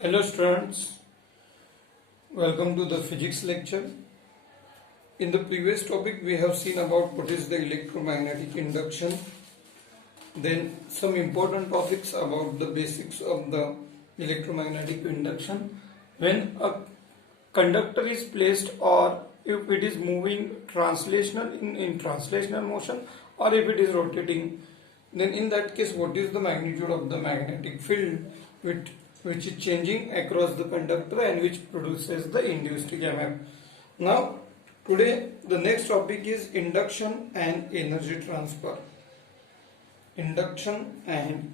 Hello students, welcome to the physics lecture. In the previous topic we have seen about what is the electromagnetic induction, then some important topics about the basics of the electromagnetic induction. When a conductor is placed or if it is moving translational in translational motion or if it is rotating, then in that case what is the magnitude of the magnetic field which is changing across the conductor and which produces the induced EMF. Now today the next topic is induction and energy transfer. Induction and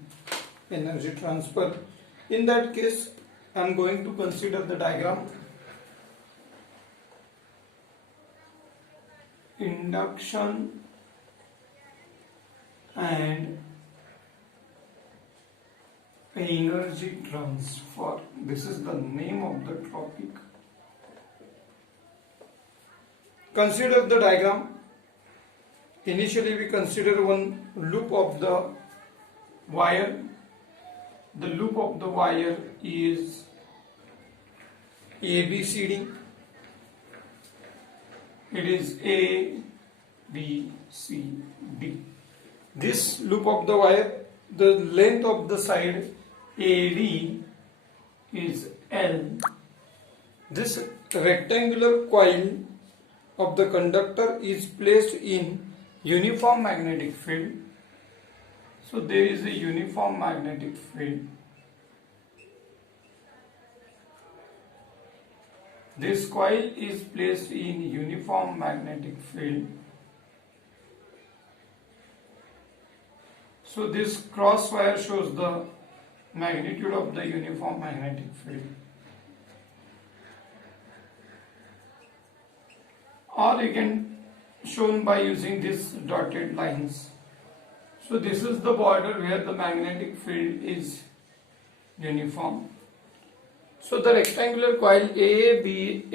energy transfer. In that case I am going to consider the diagram. Induction and energy transfer. This is the name of the topic. Consider the diagram. Initially we consider one loop of the wire. The loop of the wire is ABCD. It is A, B, C, D. This loop of the wire, the length of the side AD is L. This rectangular coil of the conductor is placed in uniform magnetic field. So there is a uniform magnetic field. This coil is placed in uniform magnetic field. So this cross wire shows the magnitude of the uniform magnetic field. Or you can shown by using these dotted lines. So this is the border where the magnetic field is uniform. So the rectangular coil ABCD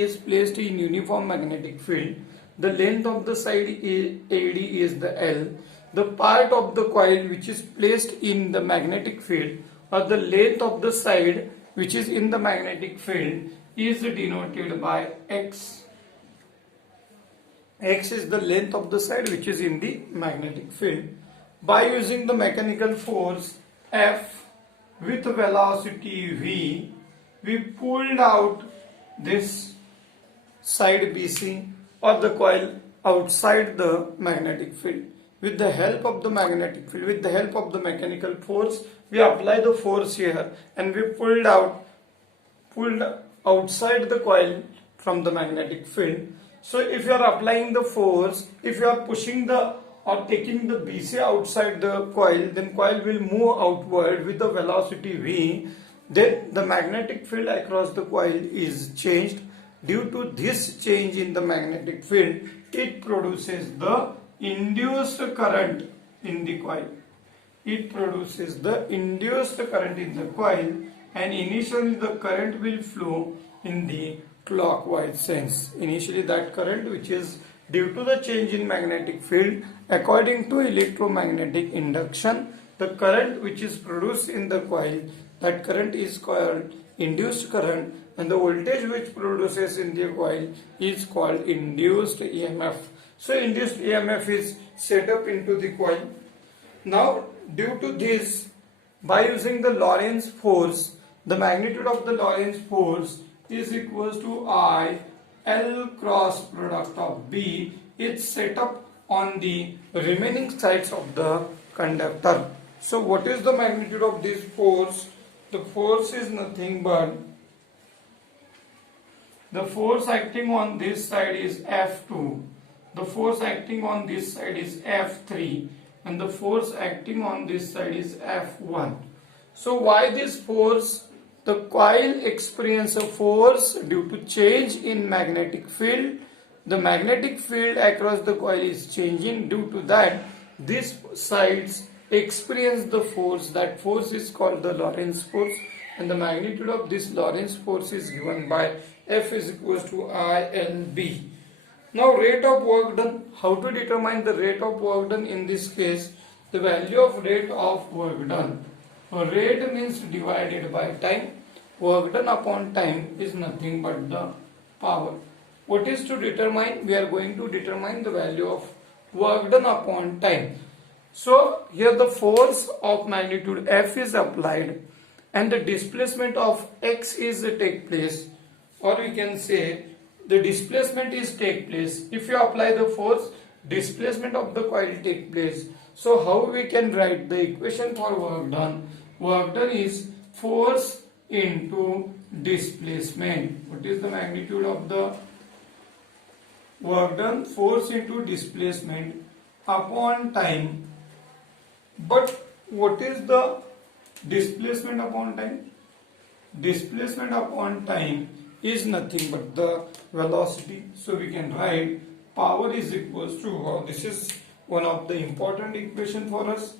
is placed in uniform magnetic field. The length of the side AD is the L. The part of the coil which is placed in the magnetic field or the length of the side which is in the magnetic field is denoted by X. X is the length of the side which is in the magnetic field. By using the mechanical force F with velocity V, we pulled out this side BC or the coil outside the magnetic field. With the help of the magnetic field, with the help of the mechanical force, we apply the force here and we pulled outside the coil from the magnetic field. So if you are applying the force, if you are pushing the or taking the BC outside the coil, then coil will move outward with the velocity V. Then the magnetic field across the coil is changed. Due to this change in the magnetic field, it produces the induced current in the coil. It produces the induced current in the coil, and initially the current will flow in the clockwise sense. Initially that current which is due to the change in magnetic field, according to electromagnetic induction, the current which is produced in the coil, that current is called induced current, and the voltage which produces in the coil is called induced EMF. So induced EMF is set up into the coil. Now due to this, by using the Lorentz force, the magnitude of the Lorentz force is equals to I L cross product of B. It's set up on the remaining sides of the conductor. So what is the magnitude of this force? The force is nothing but the force acting on this side is F2. The force acting on this side is F3 and the force acting on this side is F1. So why this force? The coil experiences a force due to change in magnetic field. The magnetic field across the coil is changing. Due to that, these sides experience the force. That force is called the Lorentz force, and the magnitude of this Lorentz force is given by F is equals to ILB. Now rate of work done. How to determine the rate of work done in this case? The value of rate of work done Rate means divided by time. Work done upon time is nothing but the power. What is to determine? We are going to determine the value of work done upon time. So here the force of magnitude F is applied and the displacement of x is take place, or we can say the displacement is take place. If you apply the force, displacement of the coil take place. So how we can write the equation for work done? Work done is force into displacement. What is the magnitude of the work done? Force into displacement upon time. But what is the displacement upon time? Displacement upon time is nothing but the velocity. So we can write power is equals to, this is one of the important equation for us.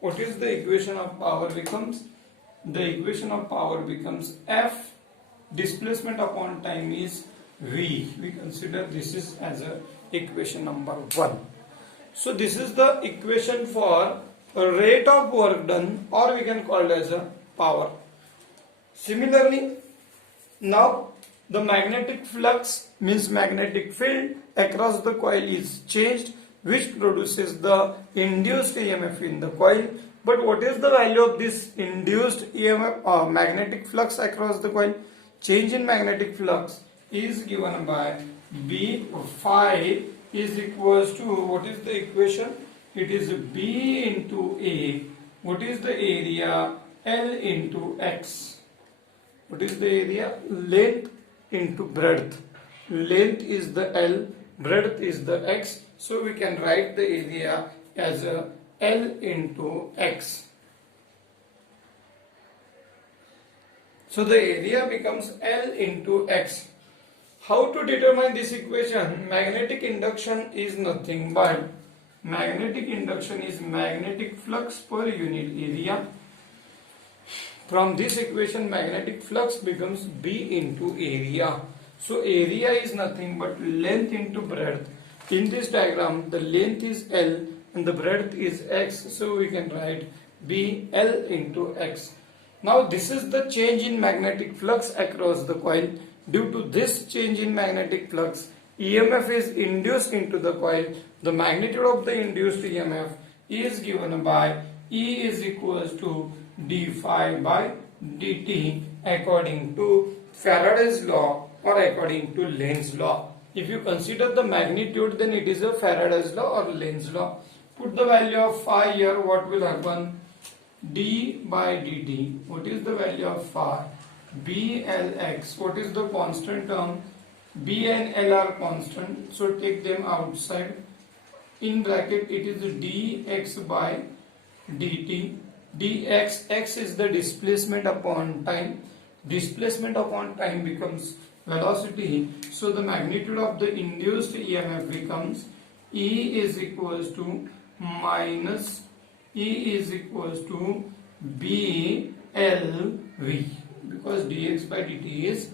What is the equation of power becomes? The equation of power becomes F displacement upon time is V. We consider this is as a equation number 1. So this is the equation for rate of work done, or we can call it as a power. Similarly, now the magnetic flux means magnetic field across the coil is changed, which produces the induced EMF in the coil. But what is the value of this induced EMF or magnetic flux across the coil? Change in magnetic flux is given by B phi is equals to, what is the equation? It is B into A. What is the area? L into X. What is the area? Length into breadth. Length is the L, breadth is the X. So we can write the area as a L into X. So the area becomes L into X. How to determine this equation? Magnetic induction is nothing but magnetic induction is magnetic flux per unit area. From this equation, magnetic flux becomes B into area. So area is nothing but length into breadth. In this diagram, the length is L and the breadth is X. So we can write B L into X. Now this is the change in magnetic flux across the coil. Due to this change in magnetic flux, EMF is induced into the coil. The magnitude of the induced EMF is given by E is equals to d phi by dt according to Faraday's law or according to Lenz's law. If you consider the magnitude, then it is a Faraday's law or Lenz's law. Put the value of phi here, what will happen? D by dt. What is the value of phi? BLX. What is the constant term? B and L are constant, so take them outside. In bracket it is dx by dt. Dx, x is the displacement upon time. Displacement upon time becomes velocity. So the magnitude of the induced EMF becomes E is equals to minus E is equals to BLV, because dx by dt is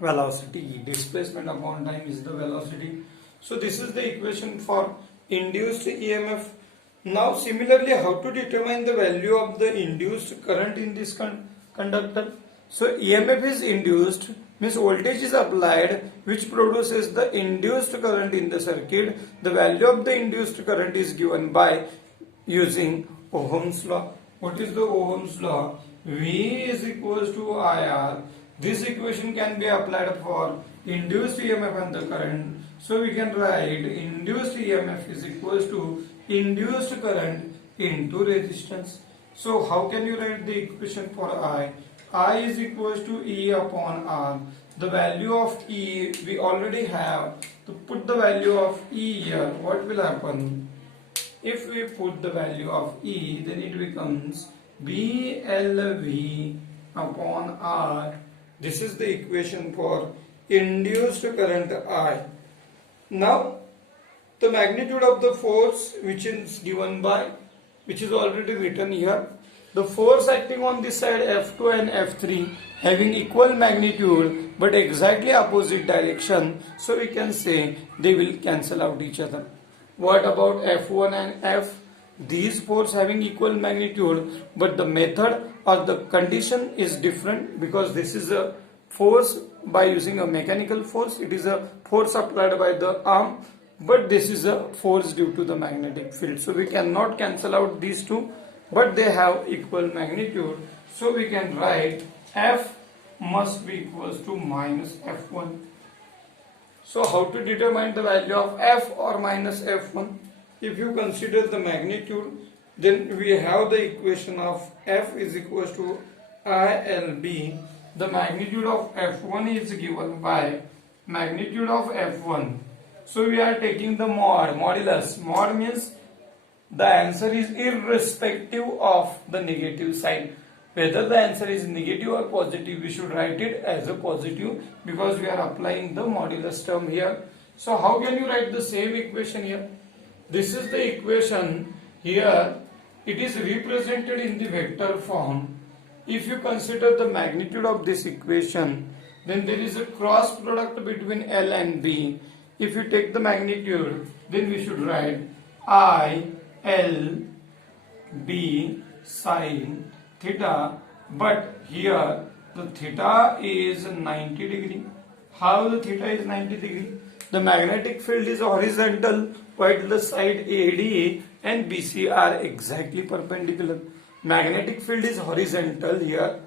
velocity. Displacement upon time is the velocity. So this is the equation for induced EMF. Now similarly, how to determine the value of the induced current in this conductor? So EMF is induced, means voltage is applied, which produces the induced current in the circuit. The value of the induced current is given by using Ohm's law. What is the Ohm's law? V is equals to IR. This equation can be applied for induced EMF and the current. So we can write induced EMF is equals to induced current into resistance. So how can you write the equation for I? I is equals to E upon R. The value of E we already have. To put the value of E here, what will happen? If we put the value of E, then it becomes BLV upon R. This is the equation for induced current I. Now, the magnitude of the force which is given by, which is already written here. The force acting on this side F2 and F3 having equal magnitude but exactly opposite direction. So we can say they will cancel out each other. What about F1 and F? these force having equal magnitude, but the method or the condition is different, because this is a force by using a mechanical force, it is a force applied by the arm, but this is a force due to the magnetic field. So we cannot cancel out these two, but they have equal magnitude. So we can write F must be equals to minus F1. So how to determine the value of F or minus F1? If you consider the magnitude, then we have the equation of F is equals to ILB. The magnitude of F1 is given by magnitude of F1. So we are taking the modulus. Mod means the answer is irrespective of the negative sign. Whether the answer is negative or positive, we should write it as a positive, because we are applying the modulus term here. So how can you write the same equation here? This is the equation here. It is represented in the vector form. If you consider the magnitude of this equation, then there is a cross product between L and B. If you take the magnitude, then we should write I, L, B sine theta, but here the theta is 90 degree. How the theta is 90 degree? The magnetic field is horizontal, while the side AD and BC are exactly perpendicular. Magnetic field is horizontal here.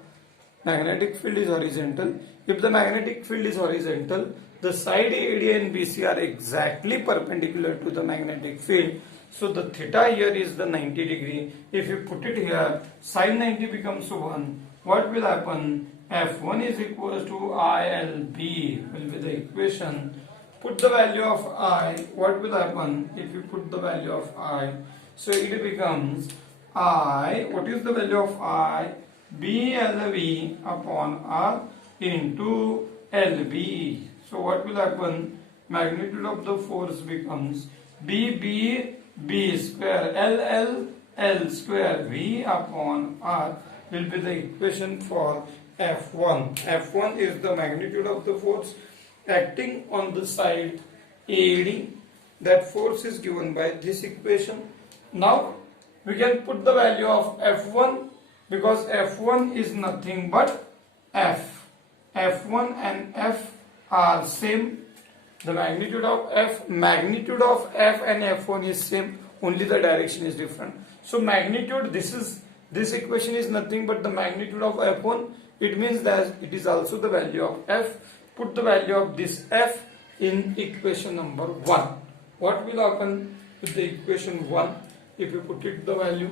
Magnetic field is horizontal. If the magnetic field is horizontal, the side AD and BC are exactly perpendicular to the magnetic field. So the theta here is the 90 degree. If you put it here, sine 90 becomes 1. What will happen? F1 is equal to ILB will be the equation. Put the value of I. What will happen if you put the value of I? So it becomes I. What is the value of I? BLV upon R into LB. So what will happen? Magnitude of the force becomes B square L square V upon R will be the equation for F1. F1 is the magnitude of the force acting on the side AD. That force is given by this equation. Now we can put the value of F1, because F1 is nothing but F. F1 and F are same. The magnitude of F and F1 is same, only the direction is different. So magnitude, this equation is nothing but the magnitude of F1. It means that it is also the value of F. Put the value of this F in equation number 1. What will happen with the equation 1 if you put it the value?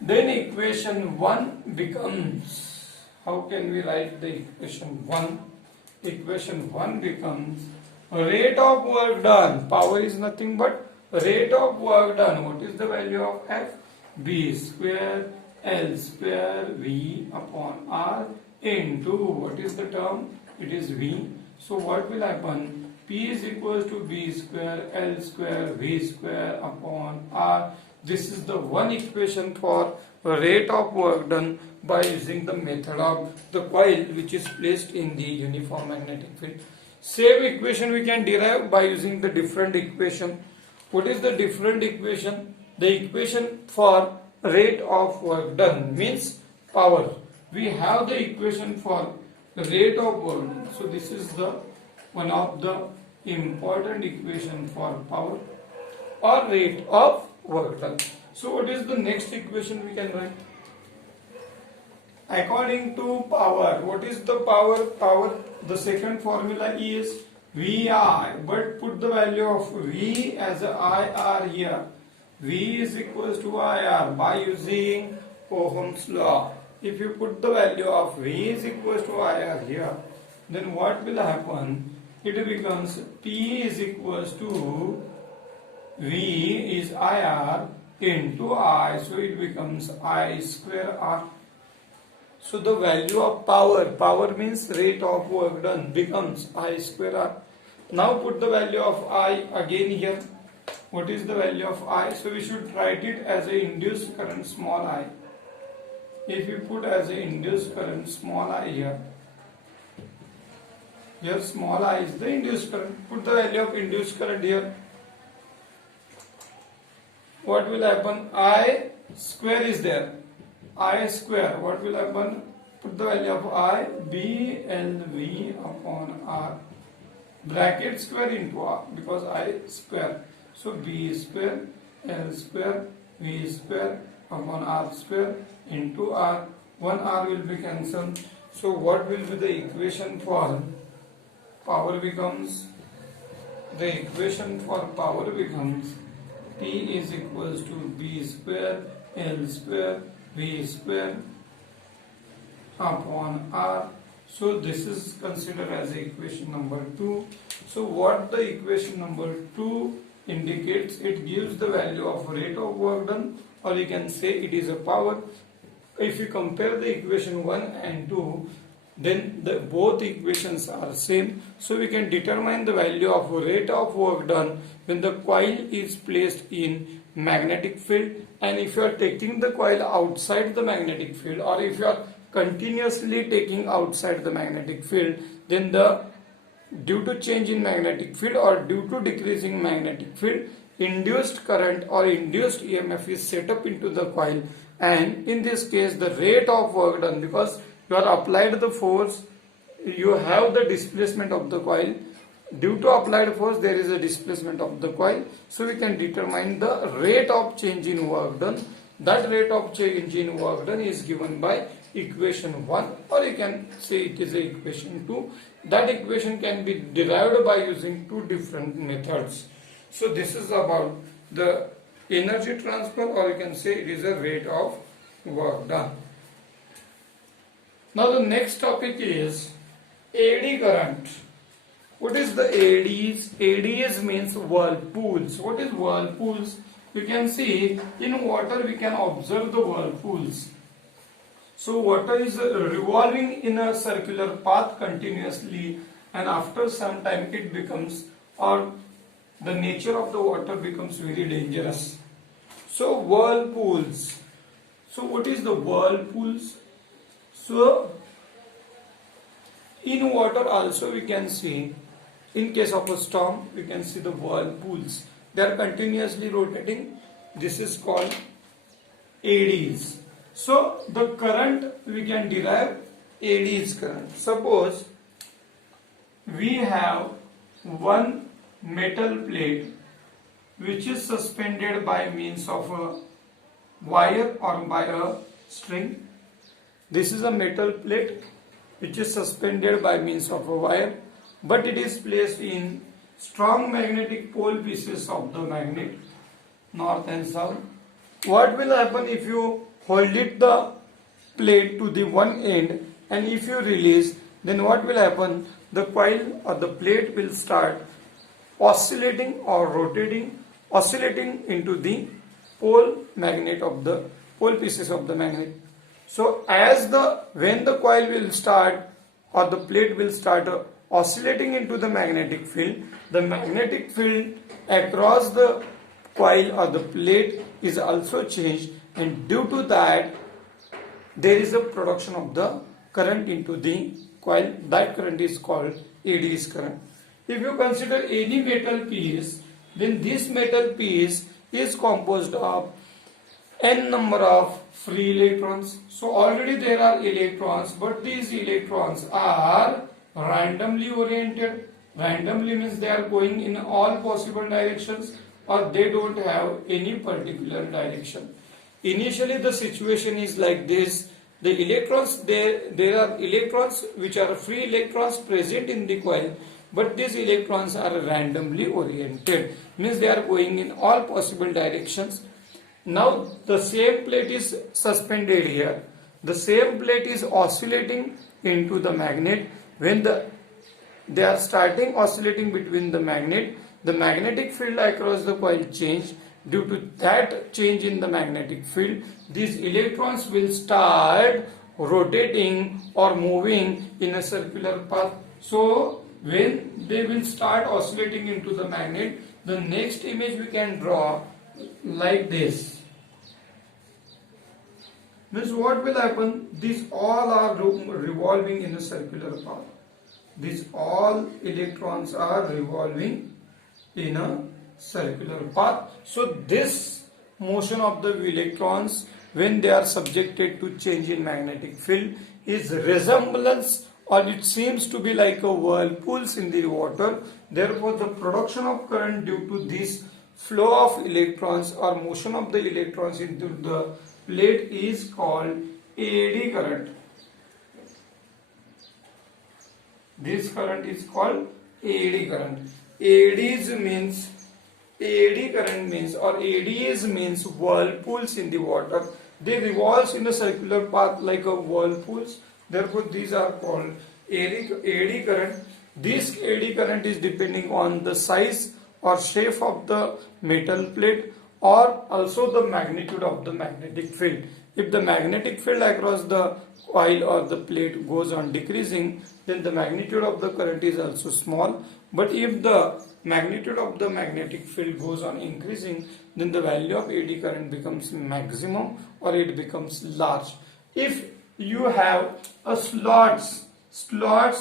Then equation 1 becomes, how can we write the equation 1? Equation 1 becomes rate of work done. Power is nothing but rate of work done. What is the value of F? B square L square V upon R into, what is the term? It is V. So what will happen? P is equals to B square L square V square upon R. This is the one equation for rate of work done by using the method of the coil which is placed in the uniform magnetic field. Same equation we can derive by using the different equation. What is the different equation? The equation for rate of work done means power. We have the equation for the rate of work done. So this is the one of the important equation for power or rate of work done. So what is the next equation we can write? According to power, what is the power? Power, the second formula is VI, but put the value of V as a IR here. V is equals to IR by using Ohm's law. If you put the value of V is equals to IR here, then what will happen? It becomes P is equals to V is IR into I, so it becomes I square R. So the value of power means rate of work done, becomes I square R. Now put the value of I again here. What is the value of I? So we should write it as a induced current small I. If you put as a induced current small I here small I is the induced current. Put the value of induced current here. what will happen? I square is there. I square, what will happen? Put the value of I, B L V upon R. Bracket square into R because I square. So B square, L square, V square upon R square into R. One R will be cancelled. So what will be the equation for power becomes? The equation for power becomes P is equals to B square, L square, V square upon R. So this is considered as equation number 2. So what the equation number 2 indicates, it gives the value of rate of work done, or you can say it is a power. If you compare the equation 1 and 2, then both equations are same. So we can determine the value of rate of work done when the coil is placed in magnetic field, and if you are taking the coil outside the magnetic field, or if you are continuously taking outside the magnetic field, then due to change in magnetic field or due to decreasing magnetic field, induced current or induced EMF is set up into the coil, and in this case the rate of work done, because you are applied the force, you have the displacement of the coil. Due to applied force there is a displacement of the coil, so we can determine the rate of change in work done. That rate of change in work done is given by equation 1, or you can say it is a equation 2. That equation can be derived by using two different methods. So this is about the energy transfer, or you can say it is a rate of work done. Now the next topic is AD current. What is the ADs? ADs means whirlpools. What is whirlpools? You can see in water we can observe the whirlpools. So water is revolving in a circular path continuously, and after some time it becomes, or the nature of the water becomes very dangerous. So whirlpools. So what is the whirlpools? So in water also we can see, in case of a storm, we can see the whirlpools. They are continuously rotating. This is called ADs. So the current we can derive ADs current. Suppose we have one metal plate which is suspended by means of a wire or by a string. This is a metal plate which is suspended by means of a wire, but it is placed in strong magnetic pole pieces of the magnet, north and south. What will happen if you hold it the plate to the one end, and if you release, then what will happen? The coil or the plate will start oscillating or rotating, oscillating into the pole magnet of the pole pieces of the magnet. So when the coil will start or the plate will start oscillating into the magnetic field across the coil or the plate is also changed, and due to that there is a production of the current into the coil. That current is called ADs current. If you consider any metal piece, then this metal piece is composed of n number of free electrons. So already there are electrons, but these electrons are randomly oriented. Randomly means they are going in all possible directions, or they don't have any particular direction. Initially the situation is like this. The electrons, there are electrons which are free electrons present in the coil, but these electrons are randomly oriented, means they are going in all possible directions. Now the same plate is suspended here. The same plate is oscillating into the magnet. When they are starting oscillating between the magnetic field across the coil change. Due to that change in the magnetic field, these electrons will start rotating or moving in a circular path. So when they will start oscillating into the magnet, the next image we can draw like this. Means what will happen? These all are revolving in a circular path. These all electrons are revolving in a circular path. So this motion of the electrons when they are subjected to change in magnetic field is resemblance, or it seems to be like a whirlpools in the water. Therefore, the production of current due to this flow of electrons or motion of the electrons into the plate is called eddy current. This current is called eddy current. Eddy current means, or eddies means whirlpools in the water. They revolve in a circular path like a whirlpools. Therefore, these are called eddy current. This eddy current is depending on the size or shape of the metal plate, or also the magnitude of the magnetic field. If the magnetic field across the coil or the plate goes on decreasing, then the magnitude of the current is also small. But if the magnitude of the magnetic field goes on increasing, then the value of eddy current becomes maximum, or it becomes large. If you have a slots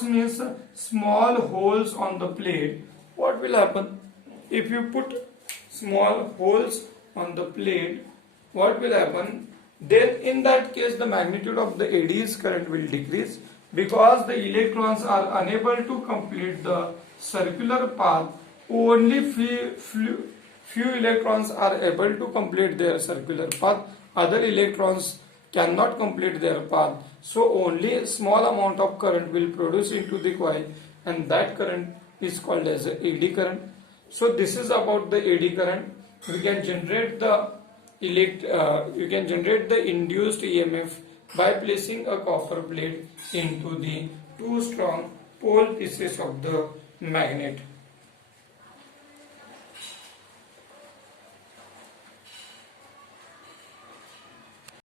means small holes on the plate, what will happen? If you put small holes on the plate, what will happen? Then in that case the magnitude of the eddy's current will decrease, because the electrons are unable to complete the circular path. Only few electrons are able to complete their circular path. Other electrons cannot complete their path. So only a small amount of current will produce into the coil, and that current is called as a eddy current. So this is about the eddy current. We can generate the induced EMF by placing a copper plate into the two strong pole pieces of the magnet.